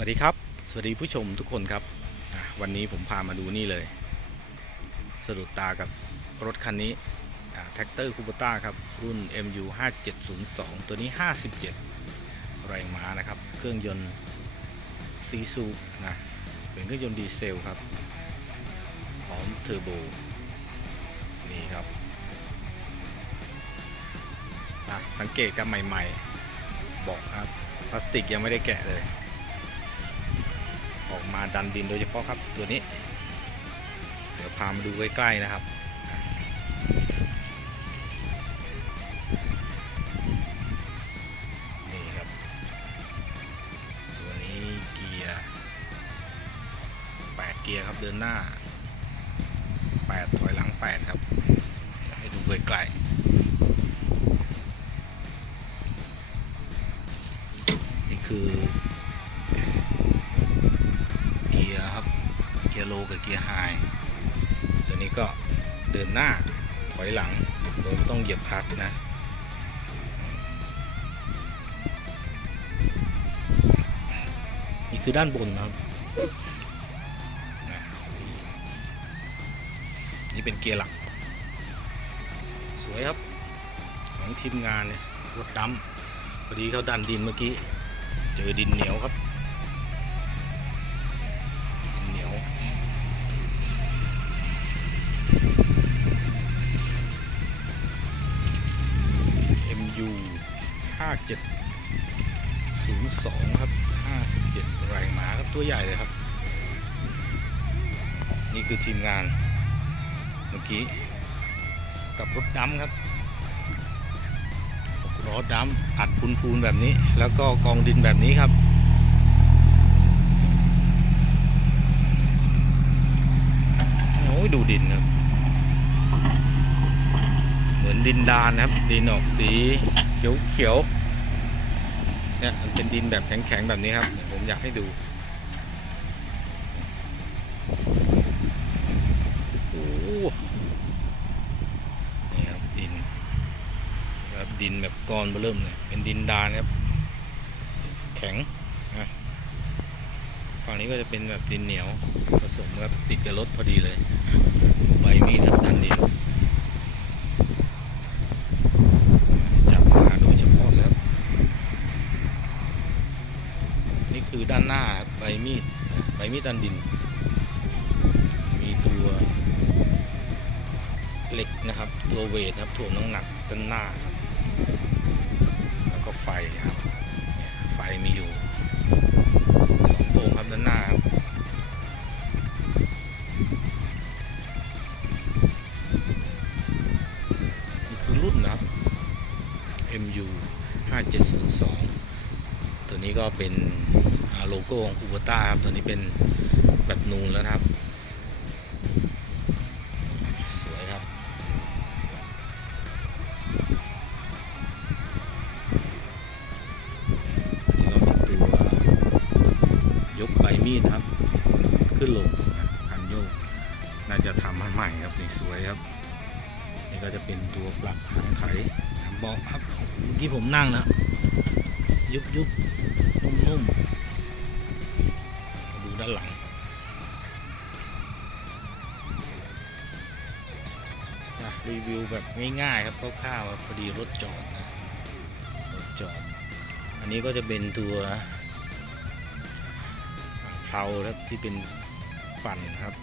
วัสดีครับ สวัสดีผู้ชมทุกคนครับ วันนี้ผมพามาดูนี่เลย สะดุดตากับรถคันนี้แท็กเตอร์คูปต้าครับ รุ่น MU 5702 ตัวนี้ 57 แรงม้านะครับ เครื่องยนต์ซีซูนะ เป็นเครื่องยนต์ดีเซลครับ พร้อมเทอร์โบ นี่ครับสังเกตกันใหม่ๆ บอกครับ พลาสติกยังไม่ได้แกะเลย ออกมาดันดินโดยเฉพาะครับตัวนี้ เดี๋ยวพามาดูใกล้ๆนะครับนี่ครับตัวนี้เกียร์8เกียร์ครับเดินหน้า8ถอยหลัง8ครับให้ดูใกล้ๆ ก็เดินหน้าถอยหลังโดยไม่ต้องเหยียบคลัตช์นะนี่คือด้านบนนะครับนะนี่เป็นเกียร์หลัก สวยครับของทีมงานเนี่ยรถดำพอดีเขาดันดินเมื่อกี้ เจอดินเหนียวครับ 5702 ครับ 57 แรงม้าครับตัวใหญ่เลยครับ นี่คือทีมงาน เมื่อกี้ กับรถดำครับรถดำอัดพูนๆแบบนี้ แล้วก็กองดินแบบนี้ครับโอ้ยดูดินครับ เหมือนดินดานครับ ดินออกสี ขียวเขียวเนี่ยมันเป็นดินแบบแข็งๆแบบนี้ครับผมอยากให้ดูโอ้นี่ครับดินครับดินแบบก้อนเบอเริ่มเลยเป็นดินดานครับ แข็งนะฝั่งนี้ก็จะเป็นแบบดินเหนียวผสมกับติดกับรถพอดีเลยใบมีดครับดันดิน นี่คือด้านหน้าใบมีดใบมีดดันดิน มีตัวเหล็กนะครับ ตัวเวทครับถ่วงน้ำหนักด้านหน้าครับแล้วก็ไฟครับไฟมีอยู่สองโปงครับด้านหน้าครับนี่คือรุ่นนะครับ MU 5702 ตัวนี้ก็เป็นโลโก้ของคูเบต้าครับ ตัวนี้เป็นแบบนูนแล้วครับ สวยครับ นี่ก็เป็นตัวยกใบมีดครับ ขึ้นลงนะคันโยก น่าจะทำมาใหม่ครับนี่สวยครับ นี่ก็จะเป็นตัวปรับหางไขเบาะครับเมื่อกี้ผมนั่งนะยุบยุบ นุ่มๆดูด้านหลังอะรีวิวแบบง่ายๆครับคร่าวๆครับพอดีรถจอดนะรถจอด อันนี้ก็จะเป็นตัวเพลาครับที่เป็นปั่นครับ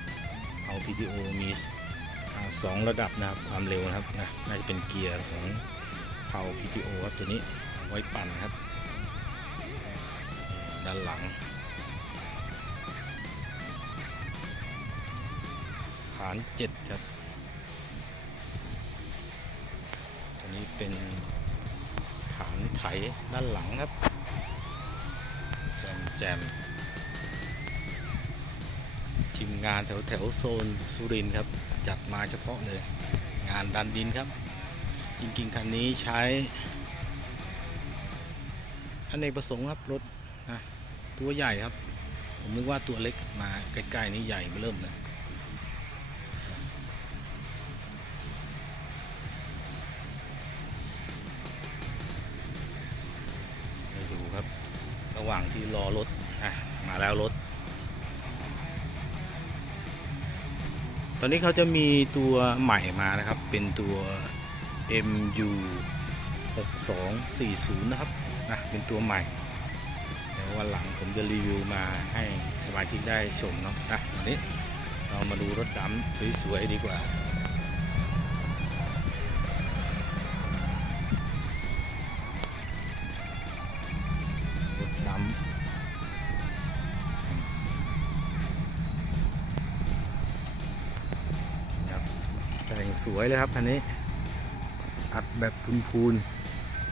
เอา PTO มีอ่าสองระดับนะครับความเร็วนะครับนะน่าจะเป็นเกียร์ของเผา PTO ครับตัวนี้ไว้ปั่นครับ ด้านหลัง ฐานเจ็ดครับตัวนี้เป็นฐานไถด้านหลังครับ แจมแจมทีมงานแถวแถวๆโซนสุรินครับ จัดมาเฉพาะเลย งานดันดินครับ จริงๆคันนี้ใช้อเนกประสงค์ครับรถ นะตัวใหญ่ครับ ผมนึกว่าตัวเล็กมาใกล้ๆนี้ใหญ่เริ่มเลยดูครับ ระหว่างที่รอรถอะมาแล้วรถ ตอนนี้เขาจะมีตัวใหม่มานะครับ เป็นตัว MU 6240 นะครับนะเป็นตัวใหม่ วันหลังผมจะรีวิวมาให้สมาชิกได้ชมเนาะนะวันนี้เรามาดูรถดำสวยๆดีกว่ารถดำครับแต่งสวยเลยครับคันนี้ อัดแบบพูน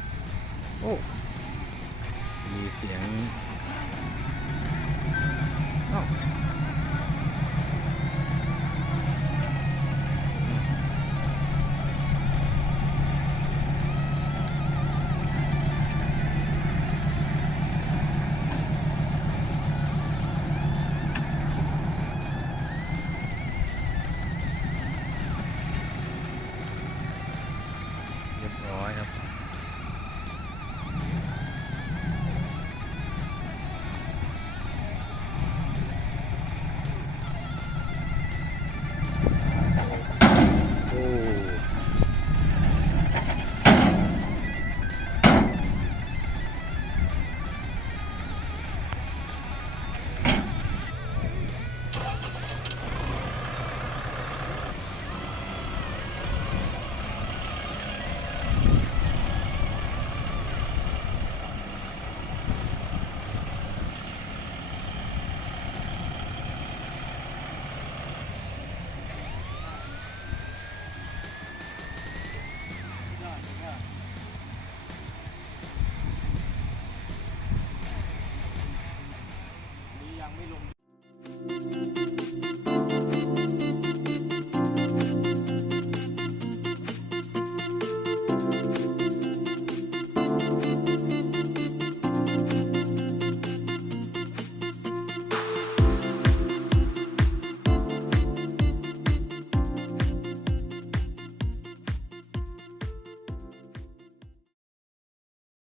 ๆโอ้ มีเสียง อ้าว